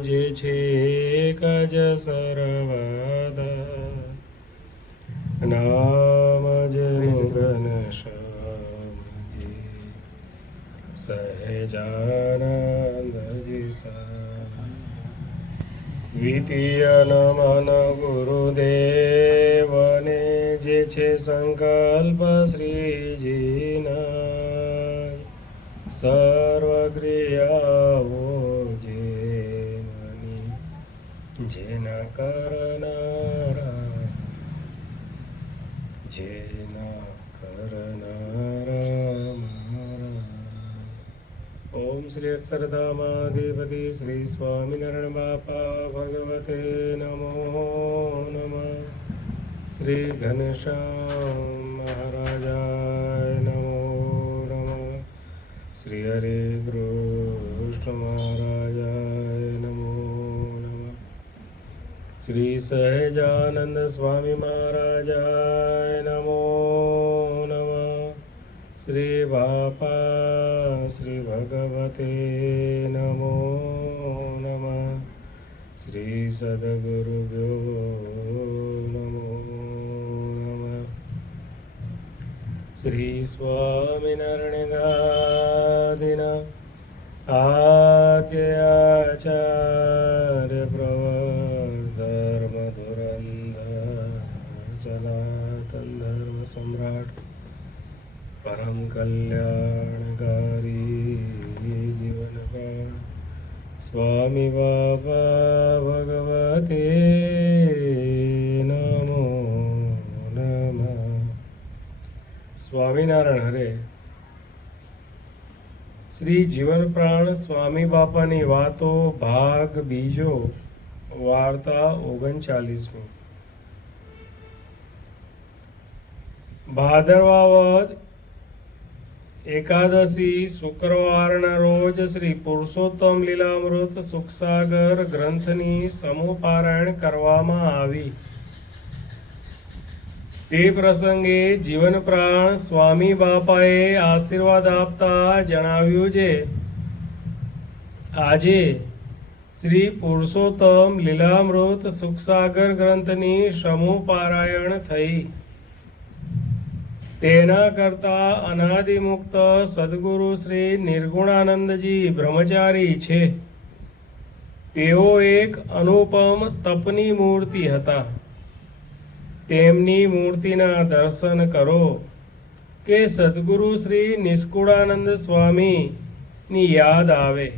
જે છે એક જ સર્વદા, નામ જેનું ઘનશ્યામજી સહેજાનંદજી સા. દ્વિતીય નમન ગુરુદેવને જે છે સંકલ્પ શ્રીજીના, સર્વક્રિયાઓ જેના કરનારા, જેના કરનારા મારા. ઓમ શ્રી અક્ષરધામાધિપતિ શ્રી સ્વામિનારાયણ બાપા ભગવતે નમો નમઃ. શ્રી ઘનશ્યામ મહારાજાય નમો નમઃ. શ્રી હરે કૃષ્ણ મહારાજાય નમો નમઃ. શ્રી સહેજાનંદ સ્વામી મહારાજાય નમો નમઃ. શ્રી બાપા શ્રી ભગવતે નમો નમઃ. શ્રી સદગુરુભ્યો નમો નમઃ. શ્રી સ્વામિનારાયણ ગાદીના આદ્યાચાર્ય પ્રવર ધર્મ ધુરંધર સનાતન ધર્મ સમ્રાટ પરમ કલ્યાણકારી જીવનકાળ સ્વામી બાબા ભગવતે નમો નમઃ. સ્વામિનારાયણ હરે. શ્રી જીવન પ્રાણ સ્વામી બાપાની વાતો ભાગ બીજો, વાર્તા 39. ભાદરવા વદ એકાદશી શુક્રવારના રોજ શ્રી પુરુષોત્તમ લીલામૃત સુખસાગર ગ્રંથની સમૂહપારાયણ કરવામાં આવી. તે પ્રસંગે જીવન પ્રાણ સ્વામી બાપાએ આશીર્વાદ આપતા જણાવ્યું છે, આજે શ્રી પુરુષોત્તમ લીલામૃત સુખસાગર ગ્રંથની સમૂહ પારાયણ થઈ. તેના કરતા અનાદિમુક્ત સદગુરુ શ્રી નિર્ગુણાનંદજી બ્રહ્મચારી છે. તેઓ એક અનુપમ તપની મૂર્તિ હતા. તેમની મૂર્તિના દર્શન કરો કે સદગુરુ શ્રી નિષ્કુળાનંદ સ્વામીની યાદ આવે.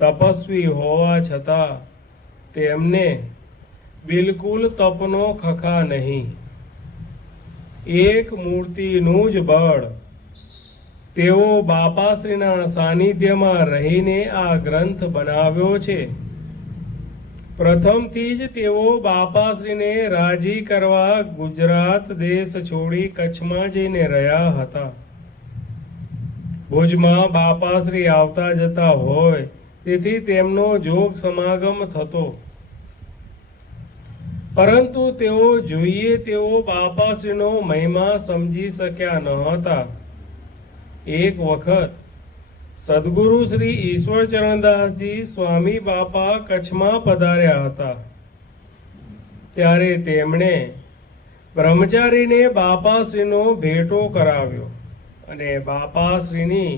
તપસ્વી હોવા છતાં તેમને બિલકુલ તપનો ખખા નહીં. એક મૂર્તિનું જ બળ. તેઓ બાપાશ્રીના સાનિધ્યમાં રહીને આ ગ્રંથ બનાવ્યો છે. પ્રથમથી જ તેઓ બાપાશ્રીને રાજી કરવા ગુજરાત દેશ છોડી કચ્છમાં જઈને રહ્યા હતા. ભુજમાં બાપાશ્રી આવતા જતા હોય તેથી તેમનો જોગ સમાગમ થતો. પરંતુ તેઓ જોઈએ તેઓ બાપાશ્રીનો મહિમા સમજી શક્યા ન હતા. એક વખત સદગુરુ શ્રી ઈશ્વરચરણદાસજી સ્વામી બાપા કચ્છમાં પધાર્યા હતા. ત્યારે તેમણે બ્રહ્મચારીને બાપાશ્રીનો ભેટો કરાવ્યો અને બાપાશ્રીની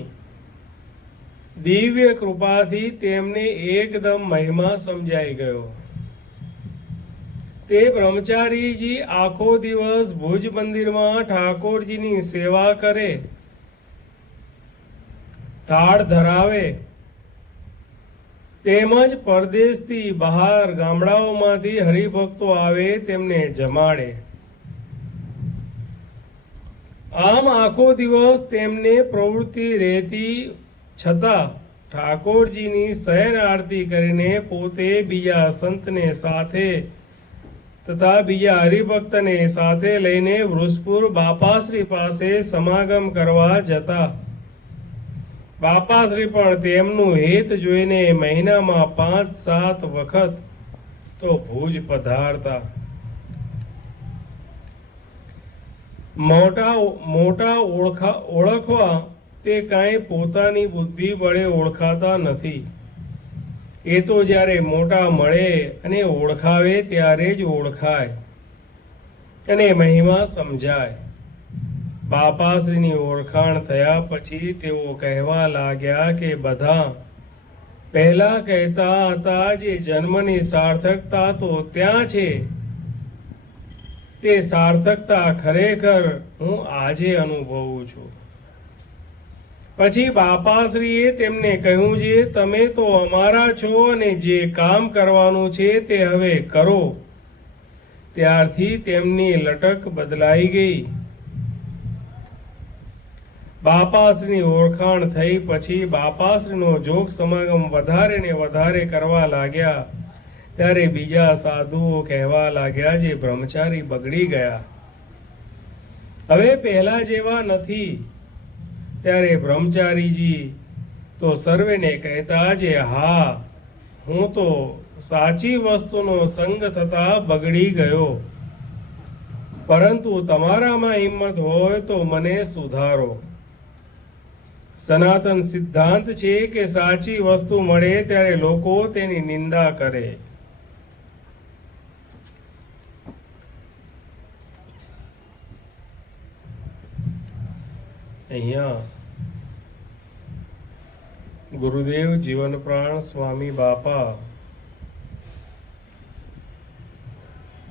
દિવ્ય કૃપાથી તેમને એકદમ મહિમા સમજાઈ ગયો. તે બ્રહ્મચારીજી આખો દિવસ ભુજ મંદિરમાં ઠાકોરજીની સેવા કરે, થાળ ધરાવે, તેમજ પરદેશથી બહાર ગામડાઓમાંથી હરિભક્તો આવે તેમને જમાડે. આમ આખો દિવસ તેમને પ્રવૃત્તિ રહેતી છતાં ઠાકોરજીની શયન આરતી કરીને પોતે બીજા સંતને સાથે તથા બીજા હરિભક્તને સાથે લઈને વૃષપુર બાપાશ્રી પાસે સમાગમ કરવા જતા. બાપાશ્રી પણ તેમનું હિત જોઈને મહિનામાં 5-7 વખત તો ભુજ પધારતા. મોટા ઓળખવા તે કાંઈ પોતાની બુદ્ધિ વડે ઓળખાતા નથી. એ તો જ્યારે મોટા મળે અને ઓળખાવે ત્યારે જ ઓળખાય અને મહિમા સમજાય. બાપાશ્રીની ઓળખાણ થયા પછી તેઓ કહેવા લાગ્યા કે બધા પહેલા કહેતા હતા જે જન્મની સાર્થકતા તો ત્યાં છે, તે સાર્થકતા ખરેખર હું આજે અનુભવું છું. પછી બાપાશ્રીએ તેમને કહ્યું, જે તમે તો અમારા છો અને જે કામ કરવાનું છે તે હવે કરો. ત્યારથી તેમની લટક બદલાઈ ગઈ. બાપાશ્રીની ઓળખાણ થઈ પછી બાપાશ્રીનો જોગ સમાગમ વધારે ને વધારે કરવા લાગ્યા. ત્યારે બીજા સાધુઓ કહેવા લાગ્યા, જે બ્રહ્મચારી બગડી ગયા, હવે પહેલા જેવા નથી. ત્યારે બ્રહ્મચારીજી તો સર્વેને કહેતા, જે હા, હું તો સાચી વસ્તુનો સંગ થતા બગડી ગયો, પરંતુ તમારામાં હિંમત હોય તો મને સુધારો. સનાતન સિદ્ધાંત છે કે સાચી વસ્તુ મળે ત્યારે લોકો તેની નિંદા કરે. અહીંયા ગુરુદેવ જીવન પ્રાણ સ્વામી બાપા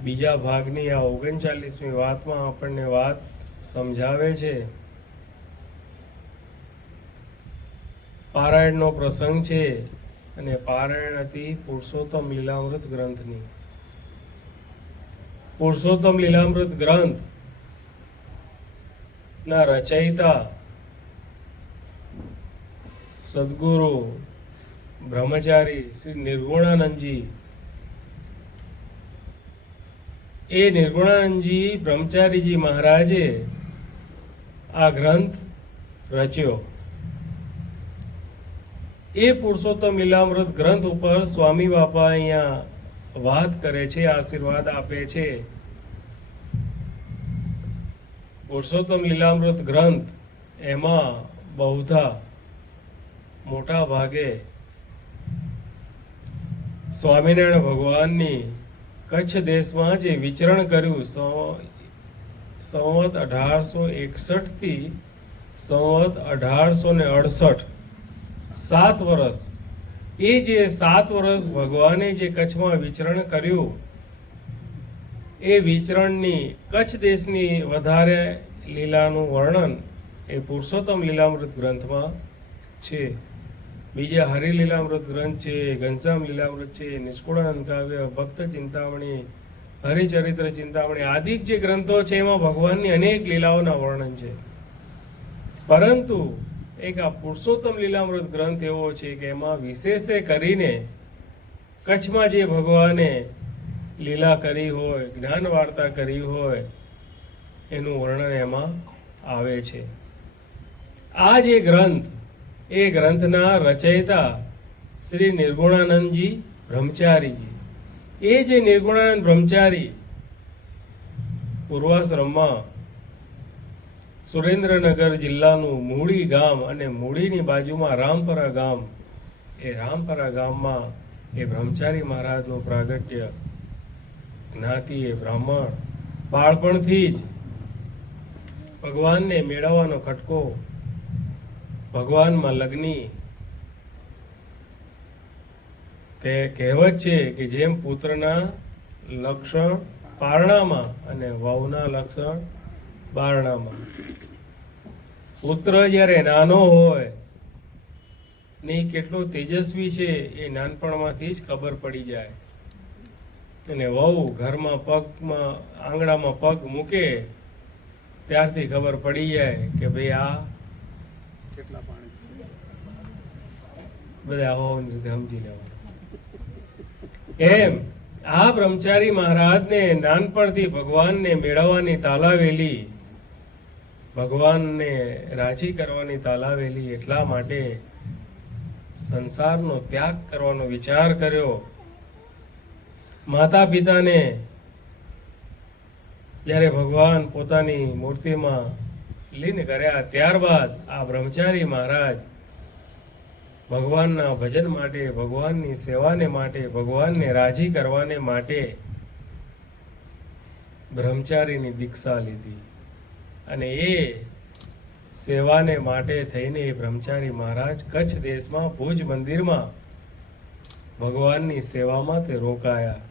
બીજા ભાગની આ 39મી વાતમાં આપણને વાત સમજાવે છે. પારાયણનો પ્રસંગ છે અને પારાયણ હતી પુરુષોત્તમ લીલામૃત ગ્રંથની. પુરુષોત્તમ લીલામૃત ગ્રંથ ના રચયિતા સદગુરુ બ્રહ્મચારી શ્રી નિર્ગુણાનંદજી, એ નિર્ગુણાનંદજી બ્રહ્મચારીજી મહારાજે આ ગ્રંથ રચ્યો. એ પુરુષોત્તમ લીલામૃત ગ્રંથ ઉપર સ્વામી બાપા અહીંયા વાત કરે છે, આશીર્વાદ આપે છે. પુરુષોત્તમ લીલામૃત ગ્રંથ એમાં બહુધા મોટા ભાગે સ્વામિનારાયણ ભગવાનની કચ્છ દેશમાં જે વિચરણ કર્યું સંવત 1861 થી સંવત 1868, 7 વર્ષ, એ જે 7 વર્ષ ભગવાને જે કચ્છમાં વિચરણ કર્યું, એ વિચરણની કચ્છ દેશની વધારે લીલાનું વર્ણન એ પુરુષોત્તમ લીલામૃત ગ્રંથમાં છે. બીજા હરિ લીલામૃત ગ્રંથ છે, ઘનશ્યામ લીલામૃત છે, નિષ્કુળાનંદ કાવ્ય, ભક્ત ચિંતામણી, હરિચરિત્ર ચિંતામણી આદિક જે ગ્રંથો છે એમાં ભગવાનની અનેક લીલાઓના વર્ણન છે. પરંતુ એક આ પુરુષોત્તમ લીલામૃત ગ્રંથ એવો છે કે એમાં વિશેષે કરીને કચ્છમાં જે ભગવાને લીલા કરી હોય, જ્ઞાન વાર્તા કરી હોય, એનું વર્ણન એમાં આવે છે. આ જે ગ્રંથ, એ ગ્રંથના રચયિતા શ્રી નિર્ગુણાનંદજી બ્રહ્મચારીજી. એ જે નિર્ગુણાનંદ બ્રહ્મચારી પૂર્વાશ્રમમાં સુરેન્દ્રનગર જિલ્લાનું મૂળી ગામ અને મૂળીની બાજુમાં રામપરા ગામ, એ રામપરા ગામમાં એ બ્રહ્મચારી મહારાજનું પ્રાગટ્ય. જ્ઞાતિ એ બ્રાહ્મણ, બાળપણથી જ ભગવાનને મેળવવાનો ખટકો, ભગવાનમાં લગ્ની. કહેવત છે કે જેમ પુત્રના લક્ષણ પારણામાં અને વહુના લક્ષણ બારણામાં. પુત્ર જ્યારે નાનો હોય ને કેટલો તેજસ્વી છે એ નાનપણમાંથી જ ખબર પડી જાય. અને વહુ ઘરમાં પગમાં આંગણામાં પગ મૂકે ત્યારથી ખબર પડી જાય કે ભાઈ આ કેટલા પાણી, બધા સમજી લેવાનું. એમ આ બ્રહ્મચારી મહારાજને નાનપણથી ભગવાનને મેળવવાની તાલાવેલી, ભગવાનને રાજી કરવાની તાલાવેલી, એટલા માટે સંસારનો ત્યાગ કરવાનો વિચાર કર્યો. માતા પિતાને જ્યારે ભગવાન પોતાની મૂર્તિમાં લીન કર્યા ત્યારબાદ આ બ્રહ્મચારી મહારાજ ભગવાનના ભજન માટે, ભગવાનની સેવાને માટે, ભગવાનને રાજી કરવાને માટે બ્રહ્મચારીની દીક્ષા લીધી અને એ સેવાને માટે થઈને એ બ્રહ્મચારી મહારાજ કચ્છ દેશમાં ભુજ મંદિરમાં ભગવાનની સેવામાં તે રોકાયા.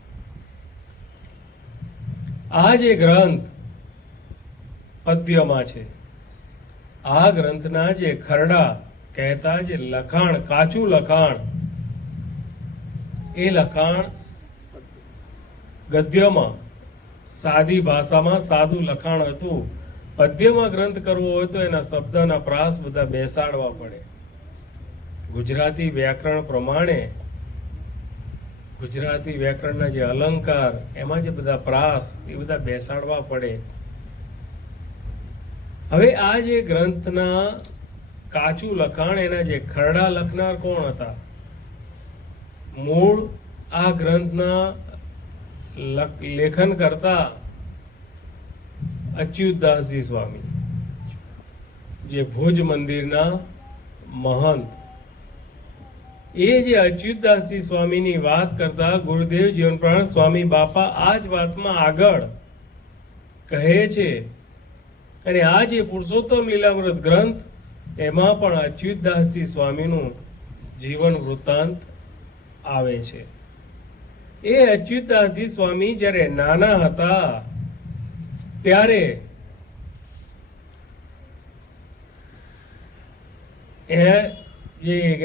આ જે ગ્રંથ પદ્યમાં છે, આ ગ્રંથના જે ખરડા કહેતા જે લખાણ, કાચું લખાણ, એ લખાણ ગદ્યમાં સાદી ભાષામાં સાદું લખાણ હતું. પદ્યમાં ગ્રંથ કરવો હોય તો એના શબ્દના પ્રાસ બધા બેસાડવા પડે. ગુજરાતી વ્યાકરણ પ્રમાણે ગુજરાતી વ્યાકરણના જે અલંકાર, એમાં જે બધા પ્રાસ એ બધા બેસાડવા પડે. હવે આ જે ગ્રંથના કાચું લખાણ, એના જે ખરડા લખનાર કોણ હતા? મૂળ આ ગ્રંથના લેખન કરતા અચ્યુતદાસજી સ્વામી, જે ભુજ મંદિરના મહંત. એ જે અચ્યુતદાસજી સ્વામીની વાત કરતા ગુરુદેવ જીવનપ્રાણ સ્વામી બાપા આ જ વાતમાં આગળ કહે છે. અને આ જે પુરુષોત્તમ લીલામૃત ગ્રંથ, એમાં પણ અચ્યુતદાસજી સ્વામીનું જીવન વૃત્તાંત આવે છે. એ અચ્યુતદાસજી સ્વામી જ્યારે નાના હતા ત્યારે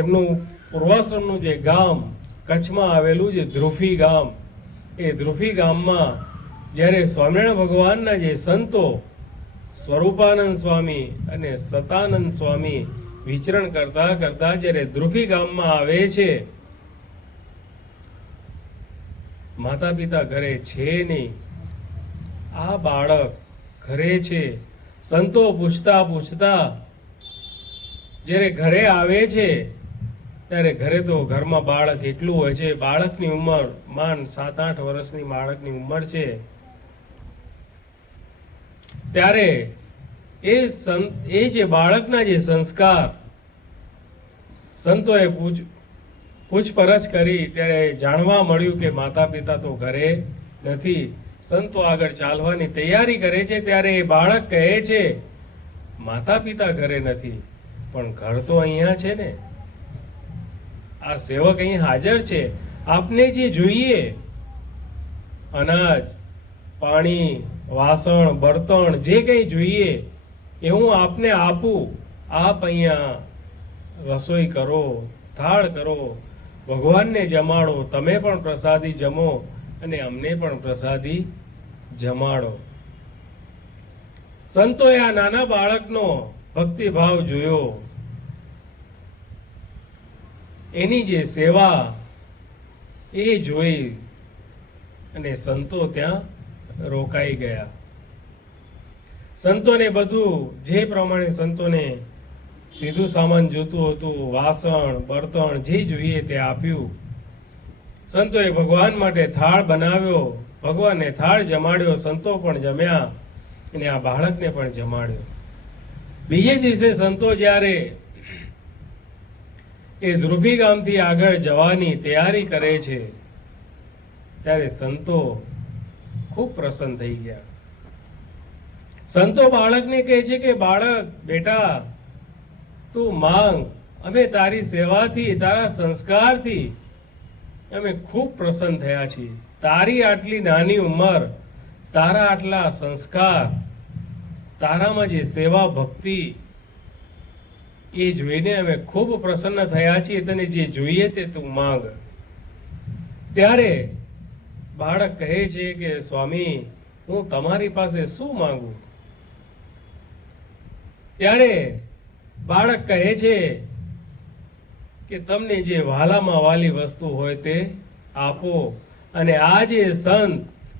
એમનું પૂર્વાશ્રમનું જે ગામ કચ્છમાં આવેલું જે ધ્રુફી ગામ, એ ધ્રુફી ગામમાં જ્યારે સ્વામિનારાયણ ભગવાનના જે સંતો સ્વરૂપાનંદ સ્વામી અને સતાનંદ સ્વામી વિચરણ કરતા કરતા જ્યારે ધ્રુફી ગામમાં આવે છે, માતા પિતા ઘરે છે નહીં, આ બાળક ઘરે છે. સંતો પૂછતા પૂછતા જ્યારે ઘરે આવે છે ત્યારે ઘરે તો ઘરમાં બાળક એટલું હોય છે, બાળકની ઉંમર માંડ 7-8 વર્ષની બાળકની ઉંમર છે. ત્યારે એ જે બાળકના જે સંસ્કાર સંતોએ પૂછપરછ કરી ત્યારે જાણવા મળ્યું કે માતા પિતા તો ઘરે નથી. સંતો આગળ ચાલવાની તૈયારી કરે છે ત્યારે એ બાળક કહે છે, માતા પિતા ઘરે નથી, પણ ઘર તો અહીંયા છે ને, આ સેવક અહીં હાજર છે, આપને જે જોઈએ અનાજ, પાણી, વાસણ, બર્તન, જે કંઈ જોઈએ એ હું આપને આપું. આપ અહીંયા રસોઈ કરો, થાળ કરો, ભગવાનને જમાડો, તમે પણ પ્રસાદી જમો અને અમને પણ પ્રસાદી જમાડો. સંતોએ આ નાના બાળકનો ભક્તિભાવ જોયો, એની જે સેવા એ જોઈ અને સંતો ત્યાં રોકાઈ ગયા. સંતોને બધું જે પ્રમાણે સંતોને સીધું સામાન જોતું હતું, વાસણ, બર્તન, જે જોઈએ તે આપ્યું. સંતોએ ભગવાન માટે થાળ બનાવ્યો, ભગવાનને થાળ જમાડ્યો, સંતો પણ જમ્યા અને આ બાળકને પણ જમાડ્યો. બીજે દિવસે સંતો જ્યારે એ ધ્રુવી ગામથી આગળ જવાની તૈયારી કરે છે ત્યારે સંતો ખૂબ પ્રસન્ન થઈ ગયા. સંતો બાળકને કહે છે કે બાળક, બેટા તું માંગ, અમે તારી સેવાથી, તારા સંસ્કારથી અમે ખૂબ પ્રસન્ન થયા છીએ. તારી આટલી નાની ઉંમર, તારા આટલા સંસ્કાર, તારામાં જે સેવા ભક્તિ, એ જોઈને અમે ખૂબ પ્રસન્ન થયા છીએ. તને જે જોઈએ તે તું માંગ. ત્યારે બાળક કહે છે કે સ્વામી, હું તમારી પાસે શું માંગુ? ત્યારે બાળક કહે છે કે તમને જે વાલામાં વાલી વસ્તુ હોય તે આપો. અને આ જે સંત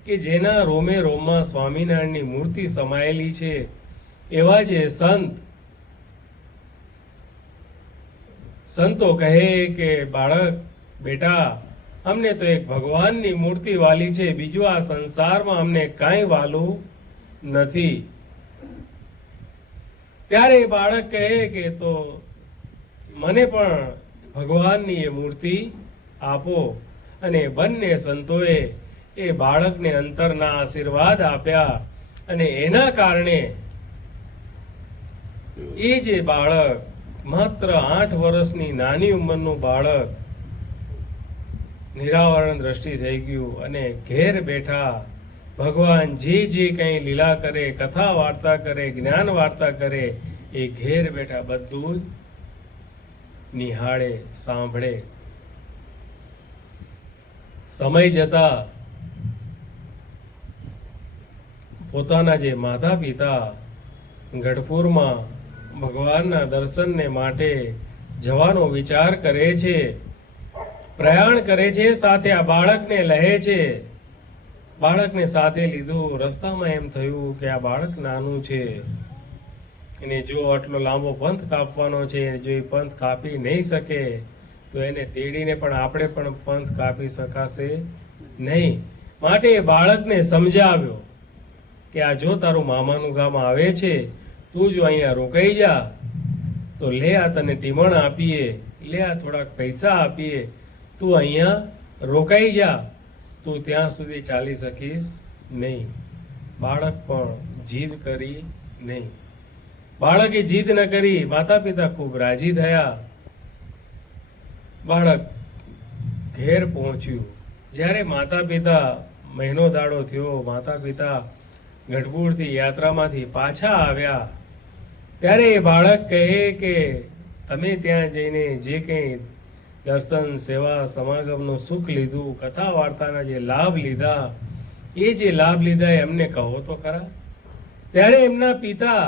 કે જેના રોમે રોમમાં સ્વામિનારાયણની મૂર્તિ સમાયેલી છે, એવા જે સંતો કહે કે બાળક, બેટા અમને તો એક ભગવાનની મૂર્તિ વાલી છે, બીજું આ સંસારમાં અમને કાંઈ વાલું નથી. ત્યારે બાળક કહે કે તો મને પણ ભગવાનની એ મૂર્તિ આપો. અને બંને સંતોએ એ બાળકને અંતરના આશીર્વાદ આપ્યા અને એના કારણે એ જે બાળક માત્ર 8 વર્ષની નાની ઉંમરનું બાળક નિરાવરણ દ્રષ્ટિ થઈ ગયું અને ઘેર બેઠા ભગવાન જે કંઈ લીલા કરે, કથા વાર્તા કરે, જ્ઞાન વાર્તા કરે, એ ઘેર બેઠા બધું જ નિહાળે, સાંભળે. સમય જતા પોતાના જે માતા પિતા ગઢપુરમાં ભગવાનના દર્શનને માટે જવાનો વિચાર કરે છે, પ્રયાણ કરે છે, સાથે આ બાળકને લહે છે. બાળકને સાથે લીધું. રસ્તામાં એમ થયું કે આ બાળક નાનું છે અને જો આટલો લાંબો પંથ કાપવાનો છે, જો એ પંથ કાપી નહીં શકે તો એને તેડીને પણ આપણે પણ પંથ કાપી શકાશે નહીં. માટે એ બાળકને સમજાવ્યો કે આ જો તારું મામાનું ગામ આવે છે, તું જો અહીંયા રોકાઈ જા તો લે આ તને ટીમણ આપીએ, લે આ થોડાક પૈસા આપીએ, તું અહીંયા રોકાઈ જા, તું ત્યાં સુધી ચાલી શકીશ નહીં. બાળક પણ જીદ કરી નહીં. બાળકે જીદ ન કરી. માતા પિતા ખૂબ રાજી થયા. બાળક ઘેર પહોંચ્યું. જ્યારે માતા પિતા મહિનો દાડો થયો, માતા પિતા ગઢપુરથી યાત્રામાંથી પાછા આવ્યા, ત્યારે એ બાળક કહે કે તમે ત્યાં જઈને જે કંઈ દર્શન, સેવા, સમાગમનું સુખ લીધું, કથા વાર્તાના જે લાભ લીધા, એ જે લાભ લીધા એમને કહો તો ખરા. ત્યારે એમના પિતા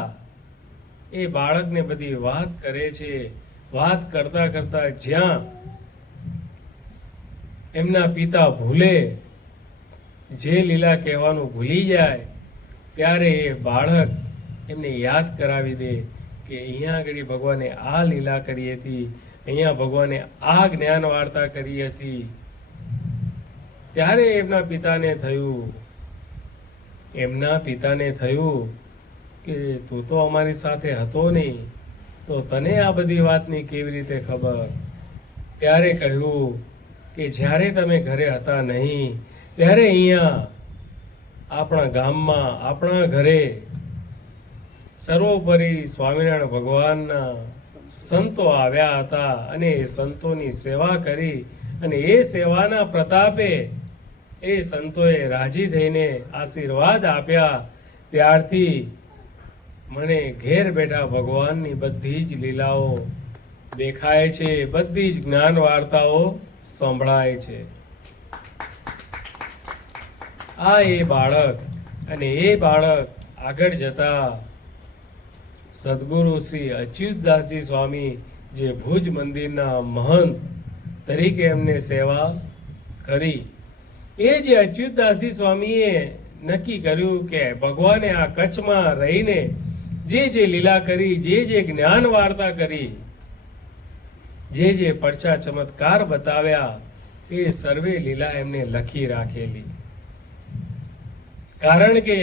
એ બાળકને બધી વાત કરે છે. વાત કરતા કરતા જ્યાં એમના પિતા ભૂલે, જે લીલા કહેવાનું ભૂલી જાય, ત્યારે એ બાળક એમને યાદ કરાવી દે કે અહીંયા આગળ ભગવાને આ લીલા કરી હતી, અહીંયા ભગવાને આ જ્ઞાન વાર્તા કરી હતી. ત્યારે એમના પિતાને થયું કે તું તો અમારી સાથે હતો નહીં, તો તને આ બધી વાતની કેવી રીતે ખબર? ત્યારે કહ્યું કે જ્યારે તમે ઘરે હતા નહીં ત્યારે અહીંયા આપણા ગામમાં, આપણા ઘરે સર્વોપરી સ્વામિનારાયણ ભગવાનના સંતો આવ્યા હતા અને એ સંતોની સેવા કરી અને એ સેવાના પ્રતાપે એ સંતોએ રાજી થઈને આશીર્વાદ આપ્યા. ત્યારથી મને ઘેર બેઠા ભગવાનની બધી જ લીલાઓ દેખાય છે, બધી જ જ્ઞાન વાર્તાઓ સંભળાય છે. આ એ બાળક અને એ બાળક આગળ જતા સદગુરુ શ્રી અચ્યુતદાસજી સ્વામી જે ભુજ મંદિરના મહંત તરીકે એમને સેવા કરી, એ જે અચ્યુતદાસજી સ્વામીએ નક્કી કર્યું કે ભગવાને આ કચ્છમાં રહીને જે લીલા કરી, જે જ્ઞાન વાર્તા કરી, જે પરચા ચમત્કાર બતાવ્યા, એ સર્વે લીલા એમને લખી રાખેલી. કારણ કે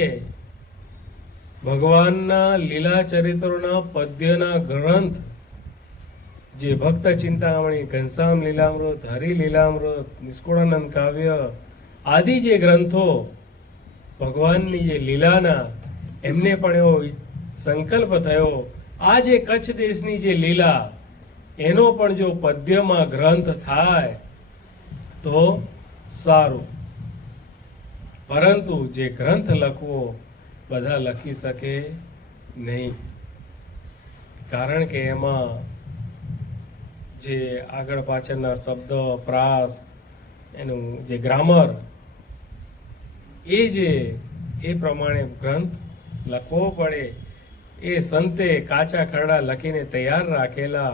ભગવાનના લીલા ચરિત્રોના પદ્યના ગ્રંથ જે ભક્ત ચિંતામણી, ઘનશ્યામ લીલામૃત, હરિ લીલામૃત, નિષ્કુળાનંદ કાવ્ય આદિ જે ગ્રંથો ભગવાનની જે લીલાના, એમને પણ એવો સંકલ્પ થયો આ જે કચ્છ દેશની જે લીલા એનો પણ જો પદ્યમાં ગ્રંથ થાય તો સારું. પરંતુ જે ગ્રંથ લખવો બધા લખી શકે નહીં, કારણ કે એમાં જે આગળ પાછળના શબ્દ, પ્રાસ, એનું જે ગ્રામર, એ પ્રમાણે ગ્રંથ લખવો પડે. એ સંતે કાચા ખરડા લખીને તૈયાર રાખેલા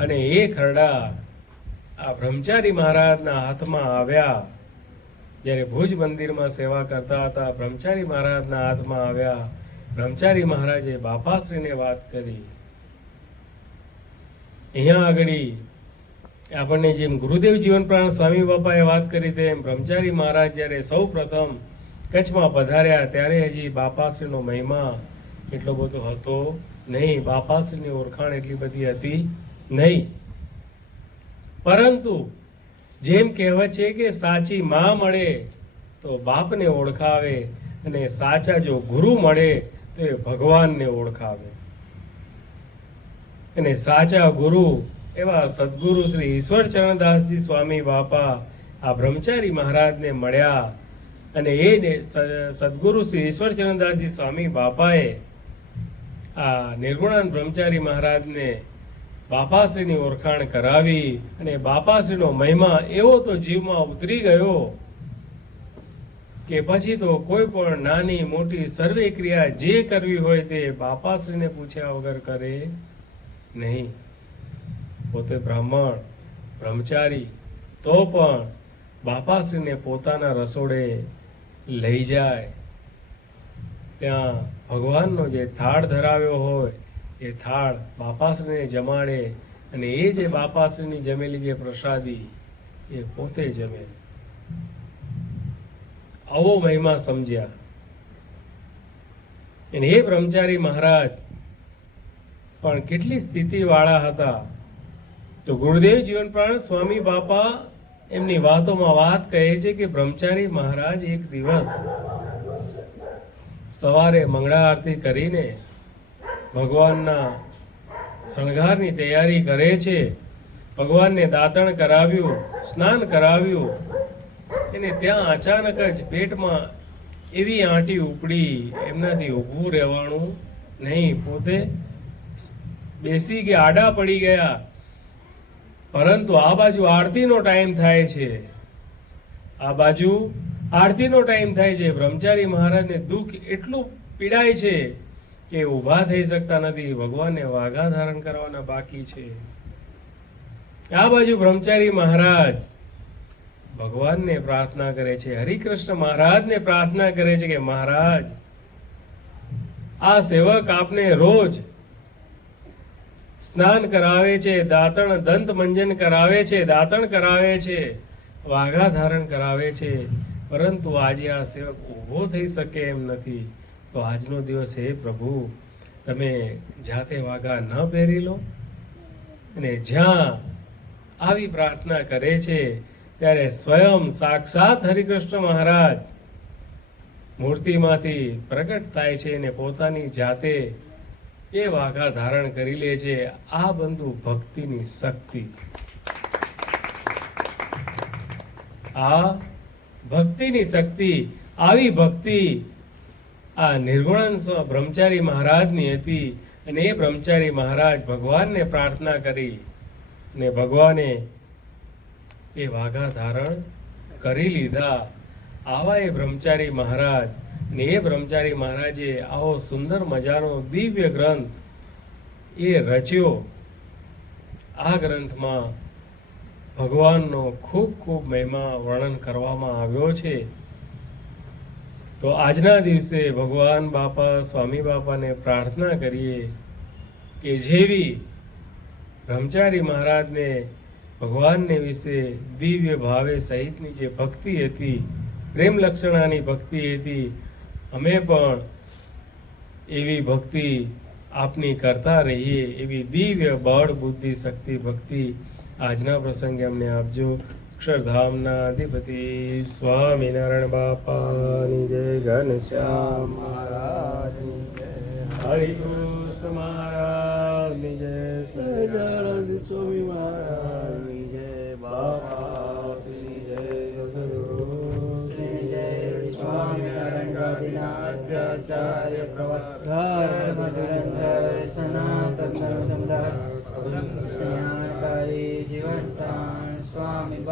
અને એ ખરડા આ બ્રહ્મચારી મહારાજના હાથમાં આવ્યા. જ્યારે ભુજ મંદિરમાં સેવા કરતા હતા, બ્રહ્મચારી મહારાજના હાથમાં આવ્યા. બ્રહ્મચારી મહારાજે બાપાશ્રીને વાત કરી. અહીંયા આગળ આપણને જેમ ગુરુદેવ જીવનપ્રાણ સ્વામી બાપાએ વાત કરી તેમ બ્રહ્મચારી મહારાજ જ્યારે સૌ પ્રથમ કચ્છમાં પધાર્યા ત્યારે હજી બાપાશ્રીનો મહિમા એટલો બધો હતો નહીં, બાપાશ્રીની ઓળખાણ એટલી બધી હતી નહીં. પરંતુ જેમ કહેવત છે કે સાચી માં મળે તો બાપને ઓળખાવે, અને સાચા જો ગુરુ મળે તો એ ભગવાનને ઓળખાવે. અને સાચા ગુરુ એવા સદગુરુ શ્રી ઈશ્વર ચરણદાસજી સ્વામી બાપા આ બ્રહ્મચારી મહારાજને મળ્યા, અને એ સદગુરુ શ્રી ઈશ્વર ચરણદાસજી સ્વામી બાપાએ આ નિર્ગુણાન બ્રહ્મચારી મહારાજને બાપાશ્રીની ઓળખાણ કરાવી, અને બાપાશ્રીનો મહિમા એવો તો જીવમાં ઉતરી ગયો કે પછી તો કોઈ પણ નાની મોટી સર્વે ક્રિયા જે કરવી હોય તે બાપાશ્રીને પૂછ્યા વગર કરે નહીં. પોતે બ્રાહ્મણ બ્રહ્મચારી તો પણ બાપાશ્રીને પોતાના રસોડે લઈ જાય, ત્યાં ભગવાનનો જે થાળ ધરાવ્યો હોય એ થાળ બાપાશ્રીને જમાડે, અને એ જે બાપાશ્રીની જમેલી જે પ્રસાદી એ પોતે જમે. આવો મહિમા સમજ્યા. અને એ બ્રહ્મચારી મહારાજ પણ કેટલી સ્થિતિ વાળા હતા. તો ગુરુદેવ જીવનપ્રાણ સ્વામી બાપા એમની વાતોમાં વાત કહે છે કે બ્રહ્મચારી મહારાજ એક દિવસ સવારે મંગળા આરતી કરીને ભગવાનના શણગારની તૈયારી કરે છે. ભગવાનને દાતણ કરાવ્યું, સ્નાન કરાવ્યું, અને ત્યાં અચાનક જ પેટમાં એવી આંટી ઉપડી, એમનાથી ઊભું રહેવાનું નહીં. પોતે બેસી ગયા, આડા પડી ગયા. પરંતુ આ બાજુ આરતીનો ટાઈમ થાય છે, આ બાજુ આરતીનો ટાઈમ થાય છે. બ્રહ્મચારી મહારાજને દુઃખ એટલું પીડાય છે કે ઊભા થઈ શકતા નથી. ભગવાનને વાઘા ધારણ કરવાના બાકી છે. આ બાજુ બ્રહ્મચારી મહારાજ ભગવાનને પ્રાર્થના કરે છે, હરિકૃષ્ણ મહારાજને પ્રાર્થના કરે છે કે મહારાજ, આ સેવક આપને રોજ સ્નાન કરાવે છે, દાંતણ દંત મંજન કરાવે છે, દાંતણ કરાવે છે, વાઘા ધારણ કરાવે છે, પરંતુ આજે આ સેવક ઊભો થઈ શકે એમ નથી. તો આજનો દિવસ હે પ્રભુ, તમે જાતે વાઘા ન પહેરી લો. અને જ્યાં આવી પ્રાર્થના કરે છે ત્યારે સ્વયં સાક્ષાત હરિકૃષ્ણ મહારાજ મૂર્તિમાંથી પ્રગટ થાય છે અને પોતાની જાતે એ વાઘા ધારણ કરી લે છે. આ બંધુ ભક્તિની શક્તિ, આ ભક્તિની શક્તિ. આવી ભક્તિ આ નિર્ગુણાન બ્રહ્મચારી મહારાજની હતી. અને એ બ્રહ્મચારી મહારાજ ભગવાનને પ્રાર્થના કરી, ને ભગવાને એ વાઘા ધારણ કરી લીધા. આવા એ બ્રહ્મચારી મહારાજ, ને એ બ્રહ્મચારી મહારાજે આવો સુંદર મજાનો દિવ્ય ગ્રંથ એ રચ્યો. આ ગ્રંથમાં ભગવાનનો ખૂબ ખૂબ મહિમા વર્ણન કરવામાં આવ્યો છે. તો આજના દિવસે ભગવાન બાપા સ્વામી બાપાને પ્રાર્થના કરીએ કે જેવી બ્રહ્મચારી મહારાજને ભગવાનને વિશે દિવ્ય ભાવે સહિતની જે ભક્તિ હતી, પ્રેમ લક્ષણાની ભક્તિ હતી, અમે પણ એવી ભક્તિ આપની કરતા રહીએ. એવી દિવ્ય બળ બુદ્ધિ શક્તિ ભક્તિ આજના પ્રસંગે અમને આપજો. અક્ષરધામના અધિપતિ સ્વામિનારાયણ બાપાની જય, ઘનશ્યામ મહારાજની જય, હરિકૃષ્ણ મહારાજની જય, સહજાનંદ સ્વામી મહારાજની જય, બાપાની જય, સદગુરુની જય, સ્વામિનારાયણ આચાર્ય પ્રવર્તક મધુરંધર સનાતન ધર્મ સમુદાય જ્ઞાનકારી જીવન સ્વામી